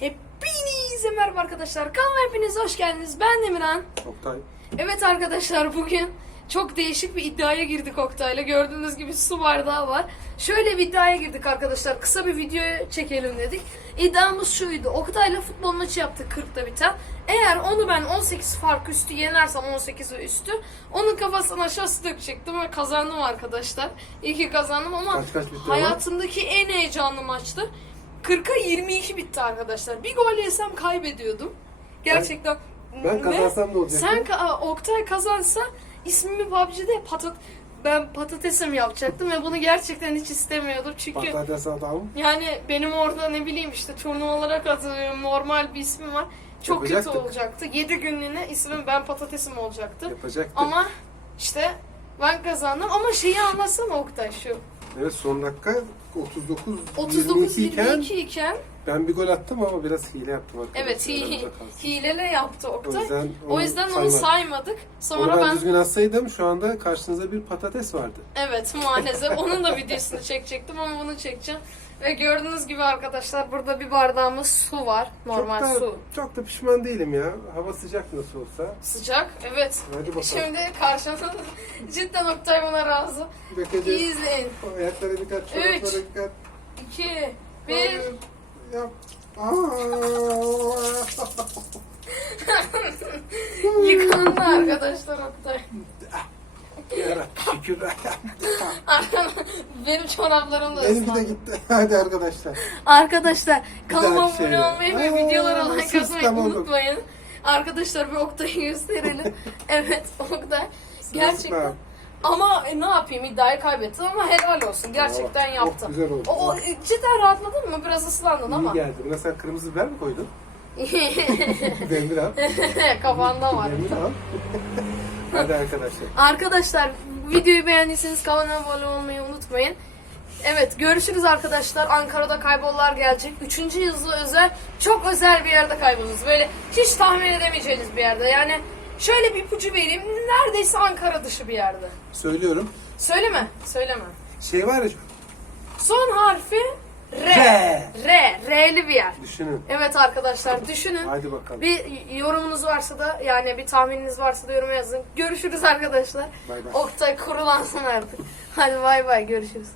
Hepinize merhaba arkadaşlar. Kanalıma hepiniz hoş geldiniz. Ben Demirhan. Oktay. Evet arkadaşlar bugün çok değişik bir iddiaya girdik Oktay'la. Gördüğünüz gibi su bardağı var. Şöyle bir iddiaya girdik arkadaşlar. Kısa bir video çekelim dedik. İddiamız şuydu. Oktay'la futbol maçı yaptık 40'ta biten. Eğer onu ben 18 fark üstü yenersem 18 ve üstü onun kafasına şası dökecektim ve kazandım arkadaşlar. İyi ki kazandım ama Kaç kaç hayatımdaki en heyecanlı maçtı. 40'a 22 bitti arkadaşlar. Bir gol yesem kaybediyordum. Gerçekten. Ben Ve kazansam ne olacaktı? Sen ka- Oktay kazansa ismimi PUBG'de patat ben patatesim yapacaktım ve bunu gerçekten hiç istemiyordum. Çünkü Patates adam. yani benim orada ne bileyim işte turnuvalara katılıyorum. Normal bir ismim var. Çok kötü Yapacaktık. olacaktı. 7 günlüğüne ismim ben patatesim olacaktı. Yapacaktık. Ama işte ben kazandım ama şeyi anlatsana Oktay şu. Evet son dakika. 39 39 22 iken 22 iken ben bir gol attım ama biraz hile yaptım arkadaşlar. evet hi- hilele yaptı Oktay. O yüzden O onu yüzden onu saymadık. Sonra Onu ben ben düzgün atsaydım şu anda karşınızda bir patates vardı. Evet maalesef onun da videosunu çekecektim ama bunu çekeceğim. Ve gördüğünüz gibi arkadaşlar burada bir bardağımız su var. Normal çok da, su. Çok da pişman değilim ya. Hava sıcak nasıl olsa. Sıcak evet. Hadi bakalım. Şimdi karşınızda cidden Oktay buna razı. İyi Dökeceğiz. izleyin. Ayaklara dikkat, çoraplara dikkat. 2, 1. Yap. Yıkandı arkadaşlar Oktay. Yarabbim şükür. Benim çoraplarım da Benimki de ıslandı. gitti. Hadi arkadaşlar. Arkadaşlar kanalıma dahaki abone şeyde. olmayı ve Aa, videolara like sistem atmayı oldu. unutmayın. Arkadaşlar bir Oktay'ı gösterelim. evet Oktay. Gerçekten. Ama e, ne yapayım iddiayı kaybettin ama helal olsun. Gerçekten Çok yaptın. güzel oldu. O, o, cidden rahatladın mı? Biraz ıslandın İyi ama. geldi. Buna sen kırmızı biber mi koydun? Demir al. Kafanda var. Demir al. Hadi arkadaşlar. Arkadaşlar videoyu beğendiyseniz kanala abone olmayı unutmayın. Evet görüşürüz arkadaşlar. Ankara'da kaybollar gelecek. Üçüncü yılı özel çok özel bir yerde kayboluruz. Böyle hiç tahmin edemeyeceğiniz bir yerde. Yani şöyle bir ipucu vereyim. Neredeyse Ankara dışı bir yerde. Söylüyorum. Söyleme. Söyleme. Şey var ya Son harfi R. R. R. R'li bir yer. düşünün. Evet arkadaşlar düşünün. Hadi bakalım. Bir yorumunuz varsa da yani bir tahmininiz varsa da yoruma yazın. Görüşürüz arkadaşlar. Bay bay. Oktay kurulansın artık. Hadi bay bay görüşürüz.